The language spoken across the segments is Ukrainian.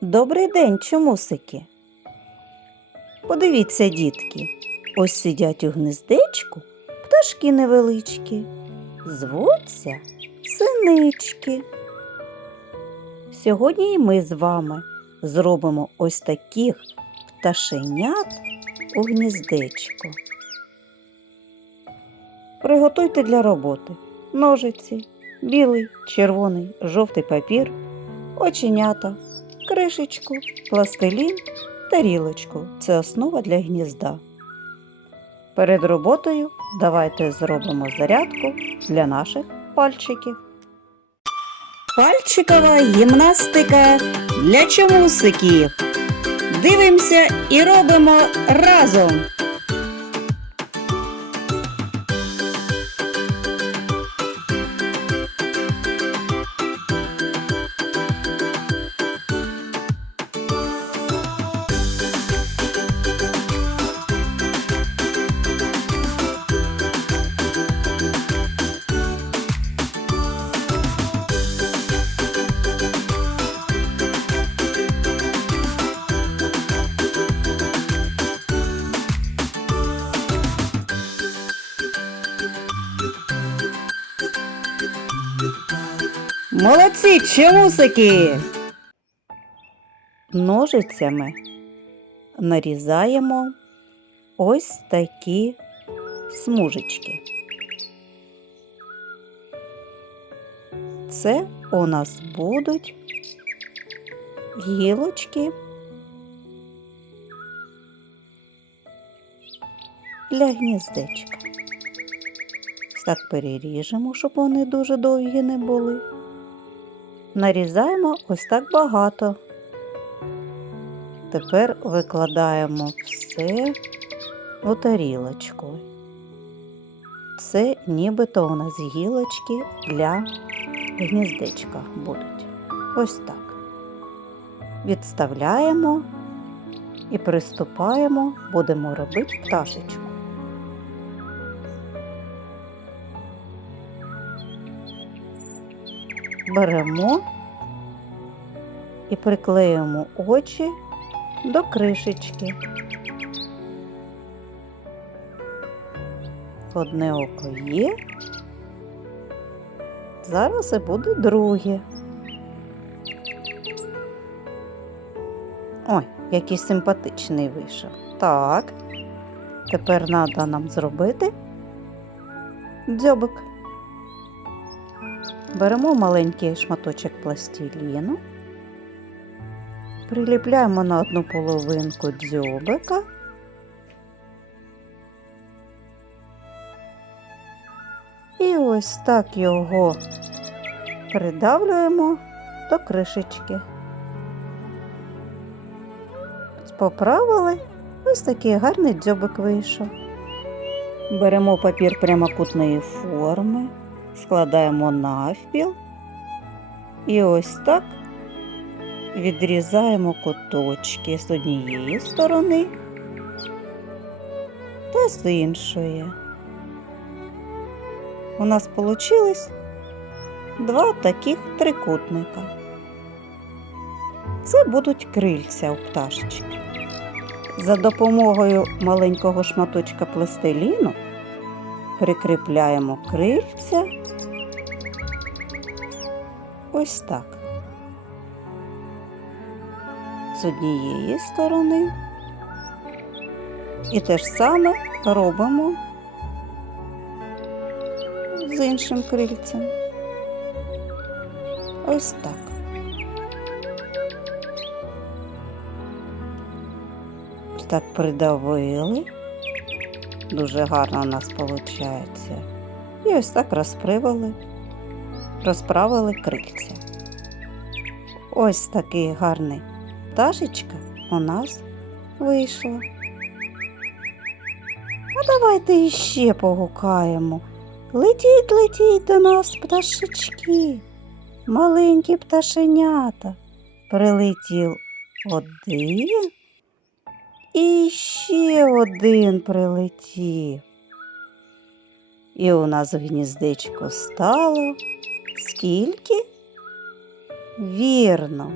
Добрий день, чомусики. Подивіться, дітки, ось сидять у гнездечку пташки невеличкі. Звуться синички. Сьогодні і ми з вами зробимо ось таких пташенят у гніздечко. Приготуйте для роботи ножиці, білий, червоний, жовтий папір, оченята, кришечку, пластилін, тарілочку. Це основа для гнізда. Перед роботою давайте зробимо зарядку для наших пальчиків. Пальчикова гімнастика для чомусиків. Дивимося і робимо разом. Молодці, чомусики! Ножицями нарізаємо ось такі смужечки. Це у нас будуть гілочки для гніздечка. Так переріжемо, щоб вони дуже довгі не були. Нарізаємо ось так багато. Тепер викладаємо все у тарілочку. Це нібито у нас гілочки для гніздечка будуть. Ось так. Відставляємо і приступаємо, будемо робити пташечку. Беремо і приклеюємо очі до кришечки. Одне око є. Зараз і буде друге. Ой, який симпатичний вийшов. Так. Тепер треба нам зробити дзьобик. Беремо маленький шматочок пластиліну, приліпляємо на одну половинку дзьобика. І ось так його придавлюємо до кришечки. Поправили, ось такий гарний дзьобик вийшов. Беремо папір прямокутної форми складаємо навпіл і ось так відрізаємо куточки з однієї сторони та з іншої. У нас вийшло два таких трикутника. Це будуть крильця у пташечки. За допомогою маленького шматочка пластиліну прикріпляємо крильця ось так. З однієї сторони. І те ж саме робимо з іншим крильцем. Ось так. Так придавили. Дуже гарно у нас виходить. І ось так розправили, розправили крильця. Ось такий гарний пташечка у нас вийшла. А давайте іще погукаємо. Летіть, летіть до нас, пташечки, маленькі пташенята. Прилетів один і ще один прилетів. І у нас в гніздечко стало скільки? Вірно,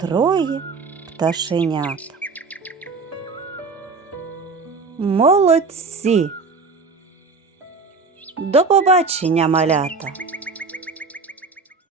троє пташенят. Молодці. До побачення малята.